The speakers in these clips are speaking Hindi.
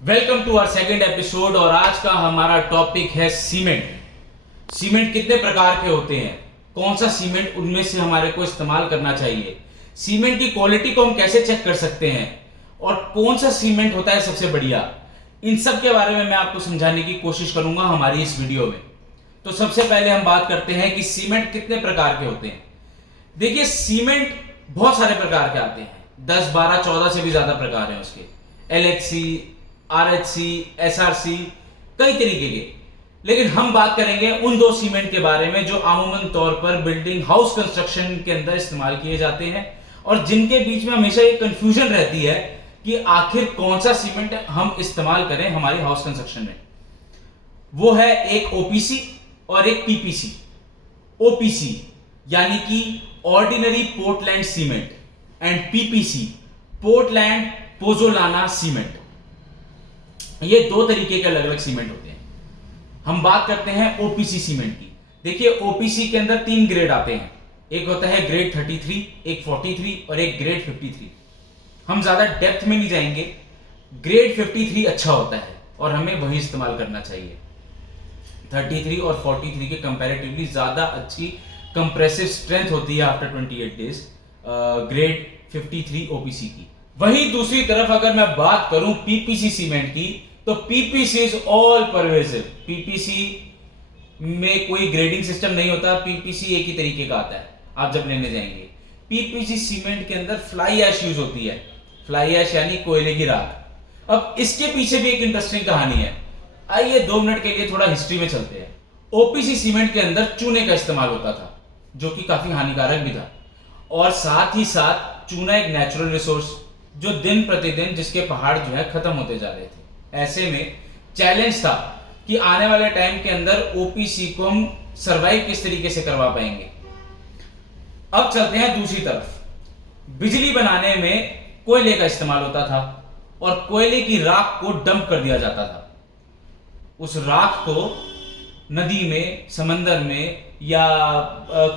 Welcome to our second episode. और आज का हमारा टॉपिक है सीमेंट। सीमेंट कितने प्रकार के होते हैं, कौन सा सीमेंट उनमें से हमारे को इस्तेमाल करना चाहिए, सीमेंट की क्वालिटी को हम कैसे चेक कर सकते हैं और कौन सा सीमेंट होता है सबसे बढ़िया, इन सब के बारे में मैं आपको समझाने की कोशिश करूंगा हमारी इस वीडियो में। तो सबसे पहले हम बात करते हैं कि सीमेंट कितने प्रकार के होते हैं। देखिए, सीमेंट बहुत सारे प्रकार के आते हैं, 10, 12, 14 से भी ज्यादा प्रकार हैं उसके। LHC, RHC, SRC, कई तरीके के। लेकिन हम बात करेंगे उन दो सीमेंट के बारे में जो आमूमन तौर पर बिल्डिंग हाउस कंस्ट्रक्शन के अंदर इस्तेमाल किए जाते हैं और जिनके बीच में हमेशा एक कंफ्यूजन रहती है कि आखिर कौन सा सीमेंट हम इस्तेमाल करें हमारी हाउस कंस्ट्रक्शन में। वो है एक OPC और एक PPC। OPC यानी कि ordinary Portland cement and PPC Portland pozzolana cement. ये दो तरीके के अलग अलग सीमेंट होते हैं। हम बात करते हैं OPC सीमेंट की। देखिए, OPC के अंदर 3 ग्रेड आते हैं, एक होता है ग्रेड 33, एक 43 और एक ग्रेड 53। हम ज्यादा डेप्थ में नहीं जाएंगे, ग्रेड 53 अच्छा होता है और हमें वही इस्तेमाल करना चाहिए। 33 और 43 के कंपैरेटिवली ज्यादा अच्छी कंप्रेसिव स्ट्रेंथ होती है आफ्टर 28 डेज ग्रेड 53 OPC की। वहीं दूसरी तरफ अगर मैं बात करूं PPC सीमेंट की, तो PPC is all pervasive. PPC में कोई ग्रेडिंग सिस्टम नहीं होता, PPC एक ही तरीके का आता है आप जब लेने जाएंगे। PPC सीमेंट के अंदर फ्लाई ऐश यूज होती है। फ्लाई ऐश यानी कोयले की राख। अब इसके पीछे भी एक इंटरेस्टिंग कहानी है, आइए 2 मिनट के लिए थोड़ा हिस्ट्री में चलते हैं। OPC सीमेंट के अंदर चूने का इस्तेमाल होता था जो कि काफी हानिकारक भी था, और साथ ही साथ चूना एक नेचुरल रिसोर्स जो दिन प्रतिदिन जिसके पहाड़ जो है खत्म होते जा रहे थे। ऐसे में चैलेंज था कि आने वाले टाइम के अंदर OPC को हम सरवाइव किस तरीके से करवा पाएंगे। अब चलते हैं दूसरी तरफ। बिजली बनाने में कोयले का इस्तेमाल होता था और कोयले की राख को डंप कर दिया जाता था। उस राख को नदी में, समंदर में या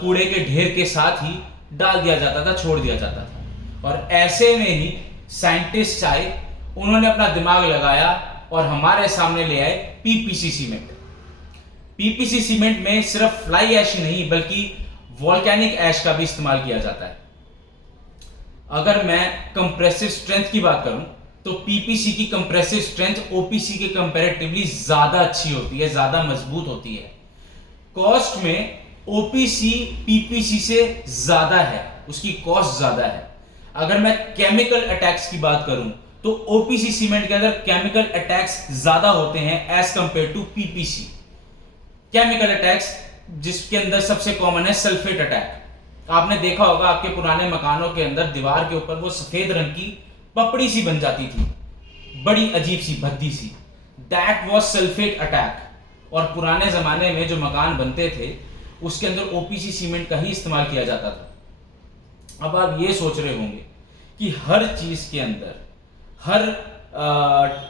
कूड़े के ढेर के साथ ही डाल दिया जाता था, छोड़ दिया जाता था। और ऐसे में ही साइंटिस्ट आए, उन्होंने अपना दिमाग लगाया और हमारे सामने ले आए PPC सीमेंट। PPC सीमेंट में सिर्फ फ्लाई ऐश ही नहीं बल्कि वॉल्केनिक ऐश का भी इस्तेमाल किया जाता है। अगर मैं कंप्रेसिव स्ट्रेंथ की बात करूं तो PPC की कंप्रेसिव स्ट्रेंथ OPC के कंपैरेटिवली ज्यादा अच्छी होती है, ज्यादा मजबूत होती है। कॉस्ट में OPC PPC से ज्यादा है, उसकी कॉस्ट ज्यादा है। अगर मैं केमिकल अटैक्स की बात करूं तो OPC सीमेंट के अंदर केमिकल अटैक्स ज्यादा होते हैं as compare to PPC। Chemical attacks जिसके अंदर सबसे कॉमन है सल्फेट अटैक। आपने देखा होगा आपके पुराने मकानों के अंदर दीवार के ऊपर वो सफेद रंग की पपड़ी सी बन जाती थी, बड़ी अजीब सी, भद्दी सी। That was sulphate attack. और पुराने जमाने में जो मकान बनते थे उसके अंदर OPC सीमेंट का ही इस्तेमाल किया जाता था। अब आप ये सोच रहे होंगे कि हर चीज के अंदर, हर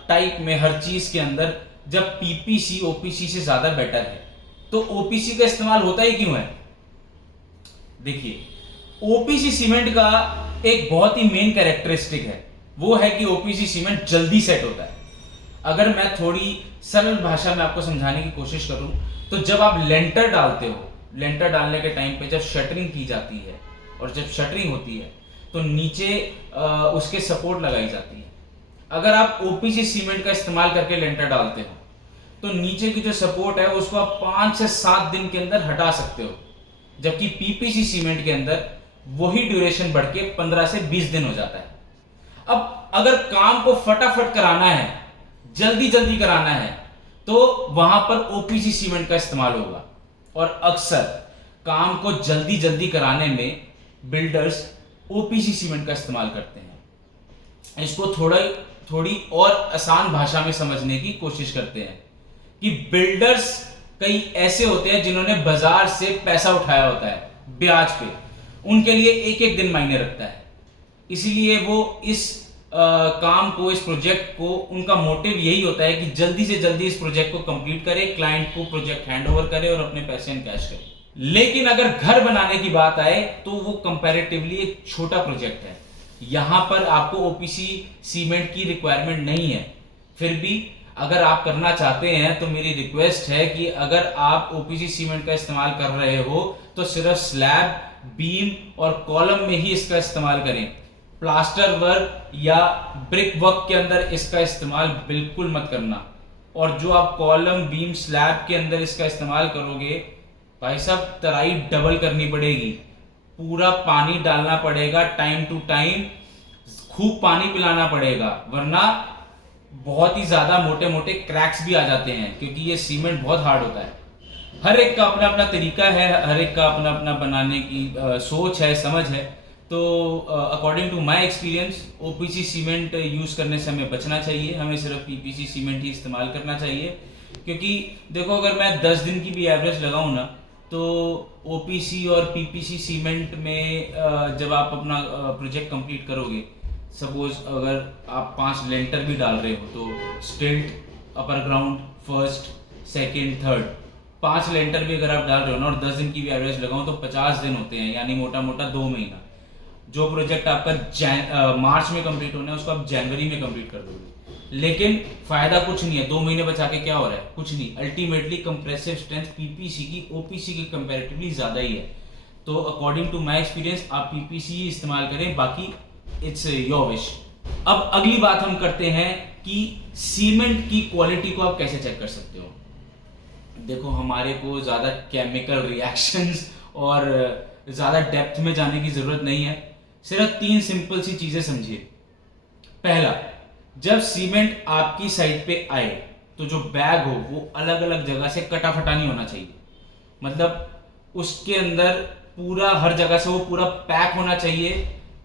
टाइप में, हर चीज के अंदर जब PPC OPC से ज्यादा बेटर है तो OPC का इस्तेमाल होता ही क्यों है। देखिए, OPC सीमेंट का एक बहुत ही मेन कैरेक्टरिस्टिक है, वो है कि OPC सीमेंट जल्दी सेट होता है। अगर मैं थोड़ी सरल भाषा में आपको समझाने की कोशिश करूं तो जब आप लेंटर डालते हो, लेंटर डालने के टाइम पे जब शटरिंग की जाती है और जब शटरिंग होती है तो नीचे उसके सपोर्ट लगाई जाती है। अगर आप OPC सीमेंट का इस्तेमाल करके लेंटर डालते हो तो नीचे की जो सपोर्ट है उसको आप 5 से 7 दिन के अंदर हटा सकते हो, जबकि PPC सीमेंट के अंदर वही ड्यूरेशन बढ़ के 15 से 20 दिन हो जाता है। अब अगर काम को फटाफट कराना है, जल्दी जल्दी कराना है, तो वहां पर OPC सीमेंट का इस्तेमाल होगा। और अक्सर काम को जल्दी जल्दी कराने में बिल्डर्स OPC सीमेंट का इस्तेमाल करते हैं। इसको थोड़ी और आसान भाषा में समझने की कोशिश करते हैं कि बिल्डर्स कई ऐसे होते हैं जिन्होंने बाजार से पैसा उठाया होता है ब्याज पे, उनके लिए एक एक दिन मायने रखता है। इसलिए वो इस काम को, इस प्रोजेक्ट को, उनका मोटिव यही होता है कि जल्दी से जल्दी इस प्रोजेक्ट को कंप्लीट करे, क्लाइंट को प्रोजेक्ट हैंड ओवर करे और अपने पैसे इनकैश करे। लेकिन अगर घर बनाने की बात आए तो वो कंपैरेटिवली एक छोटा प्रोजेक्ट है। यहां पर आपको OPC सीमेंट की रिक्वायरमेंट नहीं है, फिर भी अगर आप करना चाहते हैं तो मेरी रिक्वेस्ट है कि अगर आप ओपीसी सीमेंट का इस्तेमाल कर रहे हो तो सिर्फ स्लैब, बीम और कॉलम में ही इसका इस्तेमाल करें। प्लास्टर वर्क या ब्रिक वर्क के अंदर इसका इस्तेमाल बिल्कुल मत करना। और जो आप कॉलम, बीम, स्लैब के अंदर इसका इस्तेमाल करोगे, भाई साहब तराई डबल करनी पड़ेगी, पूरा पानी डालना पड़ेगा टाइम टू टाइम, खूब पानी पिलाना पड़ेगा, वरना बहुत ही ज्यादा मोटे मोटे क्रैक्स भी आ जाते हैं, क्योंकि ये सीमेंट बहुत हार्ड होता है। हर एक का अपना अपना तरीका है, हर एक का अपना अपना बनाने की सोच है, समझ है। तो according to my experience OPC cement use करने से हमें बचना चाहिए, हमें सिर्फ पीपीसी सीमेंट ही इस्तेमाल करना चाहिए। क्योंकि देखो, अगर मैं 10 दिन की भी एवरेज लगाऊं ना, तो ओपीसी और पीपीसी सीमेंट में जब आप अपना प्रोजेक्ट कंप्लीट करोगे, सपोज अगर आप 5 लेंटर भी डाल रहे हो तो स्टिल्ट, upper ground, first, second, third, 5 लेंटर भी अगर आप डाल रहे हो ना और 10 दिन की भी एवरेज लगाओ तो 50 दिन होते हैं, यानी मोटा मोटा 2 महीना। जो प्रोजेक्ट आपका मार्च में कंप्लीट होना है उसको आप जनवरी में कंप्लीट कर दोगे, लेकिन फायदा कुछ नहीं है। 2 महीने बचा के क्या हो रहा है? कुछ नहीं। अल्टीमेटली कंप्रेसिव स्ट्रेंथ पीपीसी की ओपीसी के कंपैरेटिवली ज्यादा ही है। तो अकॉर्डिंग टू माय एक्सपीरियंस आप पीपीसी ही इस्तेमाल करें, बाकी इट्स योर विश। अब अगली बात हम करते हैं कि सीमेंट की क्वालिटी को आप कैसे चेक कर सकते हो। देखो, हमारे को ज्यादा केमिकल रिएक्शंस और ज्यादा डेप्थ में जाने की जरूरत नहीं है, सिर्फ 3 सिंपल सी चीजें समझिए। पहला, जब सीमेंट आपकी साइड पे आए तो जो बैग हो वो अलग अलग जगह से कटा फटा नहीं होना चाहिए, मतलब उसके अंदर पूरा हर जगह से वो पूरा पैक होना चाहिए,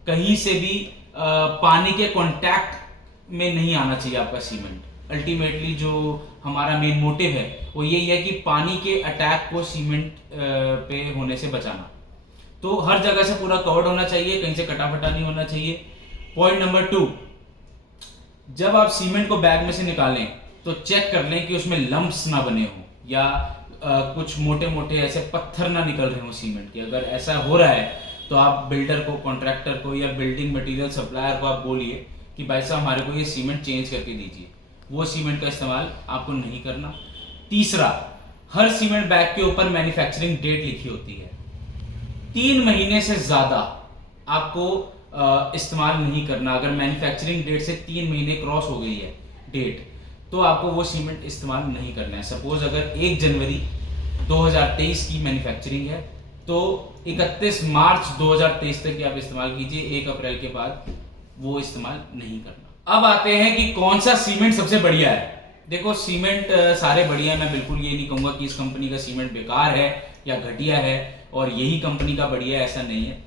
कहीं से भी पानी के कांटेक्ट में नहीं आना चाहिए आपका सीमेंट। अल्टीमेटली जो हमारा मेन मोटिव है वो यही है कि पानी के अटैक को सीमेंट पे होने से बचाना। तो हर जगह से पूरा कवर्ड होना चाहिए, कहीं से कटा फटा नहीं होना चाहिए। पॉइंट नंबर 2, जब आप सीमेंट को बैग में से निकालें तो चेक कर लें कि उसमें लंप्स ना बने हो या कुछ मोटे मोटे ऐसे पत्थर ना निकल रहे हो सीमेंट के। अगर ऐसा हो रहा है तो आप बिल्डर को, कॉन्ट्रैक्टर को या बिल्डिंग मटेरियल सप्लायर को आप बोलिए कि भाई साहब हमारे को ये सीमेंट चेंज करके दीजिए। वो सीमेंट का इस्तेमाल आपको नहीं करना। तीसरा, हर सीमेंट बैग के ऊपर मैन्युफैक्चरिंग डेट लिखी होती है। 3 महीने से ज्यादा आपको इस्तेमाल नहीं करना। अगर मैन्युफैक्चरिंग डेट से 3 महीने क्रॉस हो गई है डेट, तो आपको वो सीमेंट इस्तेमाल नहीं करना है। सपोज अगर 1 जनवरी 2023 की मैन्युफैक्चरिंग है तो 31 मार्च 2023 तक की आप इस्तेमाल कीजिए, 1 अप्रैल के बाद वो इस्तेमाल नहीं करना। अब आते हैं कि कौन सा सीमेंट सबसे बढ़िया है। देखो, सीमेंट सारे बढ़िया है, मैं बिल्कुल ये नहीं कहूंगा कि इस कंपनी का सीमेंट बेकार है या घटिया है और यही कंपनी का बढ़िया है, ऐसा नहीं है।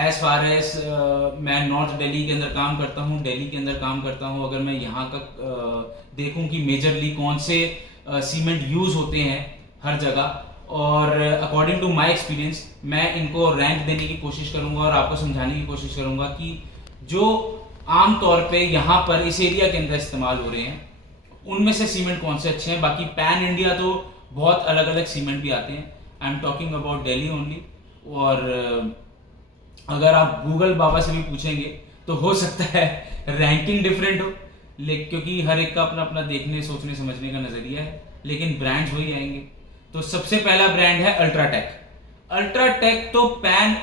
एज फार एज मैं नॉर्थ दिल्ली के अंदर काम करता हूँ, दिल्ली के अंदर काम करता हूँ, अगर मैं यहाँ का देखूँ कि मेजरली कौन से सीमेंट यूज होते हैं हर जगह, और अकॉर्डिंग टू माय एक्सपीरियंस मैं इनको रैंक देने की कोशिश करूंगा और आपको समझाने की कोशिश करूंगा कि जो आम तौर पे यहाँ पर इस एरिया के अंदर इस्तेमाल हो रहे हैं उनमें से सीमेंट कौन से अच्छे हैं। बाकी पैन इंडिया तो बहुत अलग अलग सीमेंट भी आते हैं, I am talking about Delhi only. और अगर आप गूगल बाबा से भी पूछेंगे तो हो सकता है रैंकिंग डिफरेंट हो, लेकिन क्योंकि हर एक का अपना अपना देखने, सोचने, समझने का नजरिया है, लेकिन ब्रांड्स वही आएंगे। तो सबसे पहला ब्रांड है अल्ट्राटेक। अल्ट्राटेक तो पैन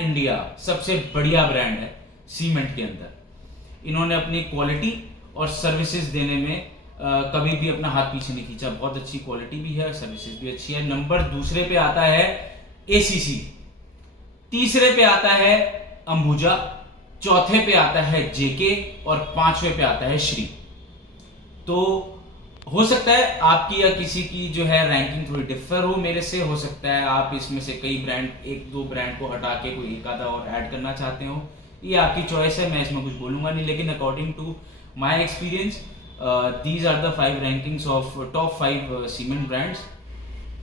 इंडिया सबसे बढ़िया ब्रांड है सीमेंट के अंदर। इन्होंने अपनी क्वालिटी और सर्विसेज देने में कभी भी अपना हाथ पीछे नहीं खींचा। बहुत अच्छी क्वालिटी भी है, सर्विसेज भी अच्छी है। नंबर दूसरे पे आता है एसीसी, तीसरे पे आता है अंबुजा, चौथे पे आता है जेके और 5वें पे आता है श्री। तो हो सकता है आपकी या किसी की जो है रैंकिंग थोड़ी डिफर हो मेरे से, हो सकता है आप इसमें से कई ब्रांड, 1-2 ब्रांड को हटा के कोई एक आधा और ऐड करना चाहते हो, ये आपकी चॉइस है, मैं इसमें कुछ बोलूंगा नहीं। लेकिन according to my experience these are the 5 rankings of top 5 cement brands.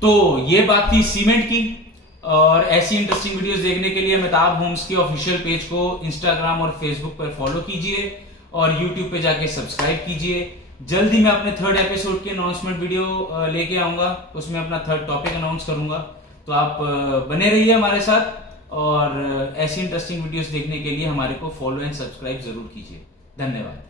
तो ये बात थी सीमेंट की। और ऐसी इंटरेस्टिंग वीडियोस देखने के लिए अमिताभ होम्स के ऑफिशियल पेज को इंस्टाग्राम और फेसबुक पर फॉलो कीजिए और यूट्यूब पे जाके सब्सक्राइब कीजिए। जल्दी मैं अपने 3rd एपिसोड की अनाउंसमेंट वीडियो लेके आऊंगा, उसमें अपना 3rd टॉपिक अनाउंस करूंगा। तो आप बने रहिए हमारे साथ और ऐसी इंटरेस्टिंग वीडियोस देखने के लिए हमारे को फॉलो एंड सब्सक्राइब जरूर कीजिए। धन्यवाद।